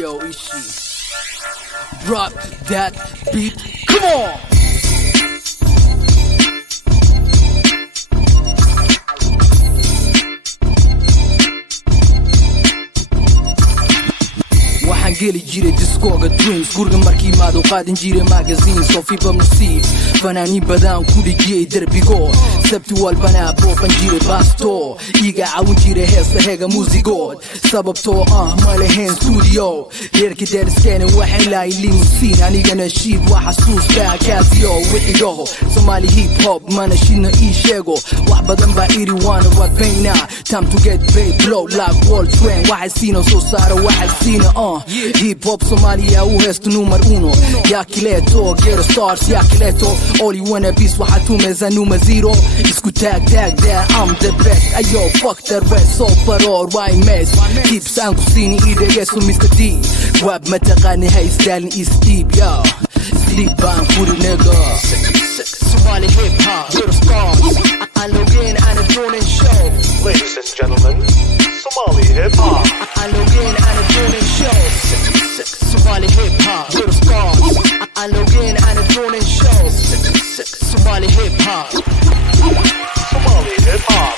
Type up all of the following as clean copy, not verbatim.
Yo, Ishi, drop that beat, come on! waxaan geli jiray discoga dreams guriga markii maado qaadan jiray magazine soo fiiba musiib fanaaniin badan ku dhigiyay derbigood sabti walbana booqan jiray baasto iga caawin jiray heesaheega muusigood sababtoo ma lahayn studio reerka deriskeena waxay lahay limusiin anigana shiid waa xasuustaa kaasiyo wixii dhaho Somali hip hop mana shidna ii sheego wax badan baa iri waana wadbayna time to get paid blow like world train waxay siina soo saara waxay siina hip hop Somalia uhesto numero 1 ya kileto get stars ya kileto all you wanna be waxa tumeza numero 0 isku tag there I'm the best ayo fuck the rest so far all right mess keep sound kusini idege so Mr. D wab mataqani haysdalin is deep yo sleep bang for the nigga Somali hip hop get stars I log in and a joining show ladies and gentlemen Somali hip hop I log in and a joining show Somali hip hop get stars I log in and a joining show Somali hip hop Somali hip hop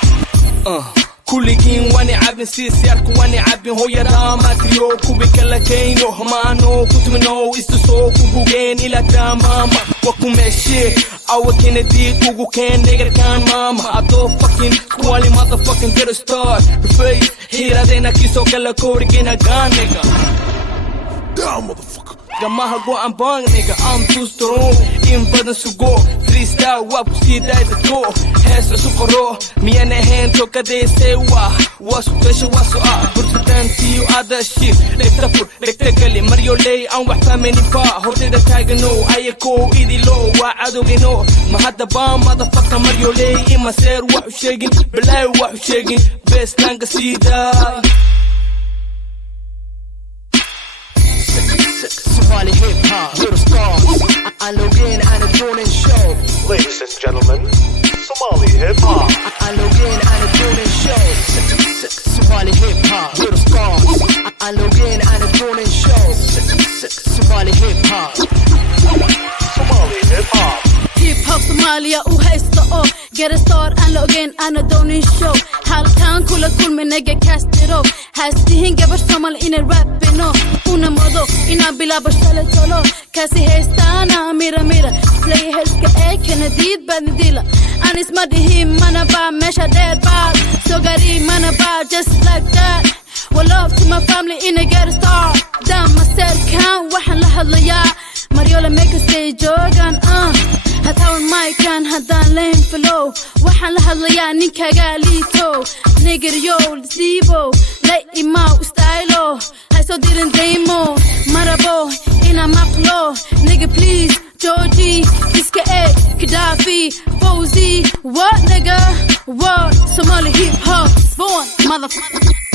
كلكين واني عابن سيسيارك واني عابن هو يرا ماتريو كوبك لكينو همانو كتمنو استسو كوبوغين إلى تماما وكو ماشي أو كندي كوكو كان نيجر كان ماما أدو fucking كوالي motherfucking get a start Face هيرا دينا كيسو كلا كوريكينا غان nigga down motherfucker Gamaha go I'm bang nigga I'm too strong in badan sugo freestyle wap si dai da go has su qoro miyana hen to kade say was special was burtan ti you other shit lekta gali mario lay an wax famini fa hortida taagano ayako idi low wa adogino ma hada ba motherfucker mario lay ima ser wax sheegin bilay wax sheegin best tanga sida Somali hip hop, get stars. I log in and a joining show. ladies and gentlemen Somali hip hop I log in and a joining show. Somali hip hop, get stars. I log in and a joining show. Somali hip hop. Somali hip hop hip hop Somalia uhaysta get a start and log in and a joining show. halkan kula kulme naga kastiro hastihin gabar Somal in a rap no una modo ina bilaba shala tolo kasi heystana mira play helska kenadid bandila anis madihim mana ba mesha der ba so gari mana ba just like that well love to my family in a get a star damn myself can waxan la hadlaya mariola make a stage jogan هتاون مايكان هدان لين فلو وحن لهالليا نينكاغا ليتو نيجر يول زيبو لاي ماو ستايلو هاي سو ديرن ديمو مرابو إنا مقلو نيجر بليز جوجي إسكا إيه كدافي فوزي what nigga what Somali hip hop born motherfucker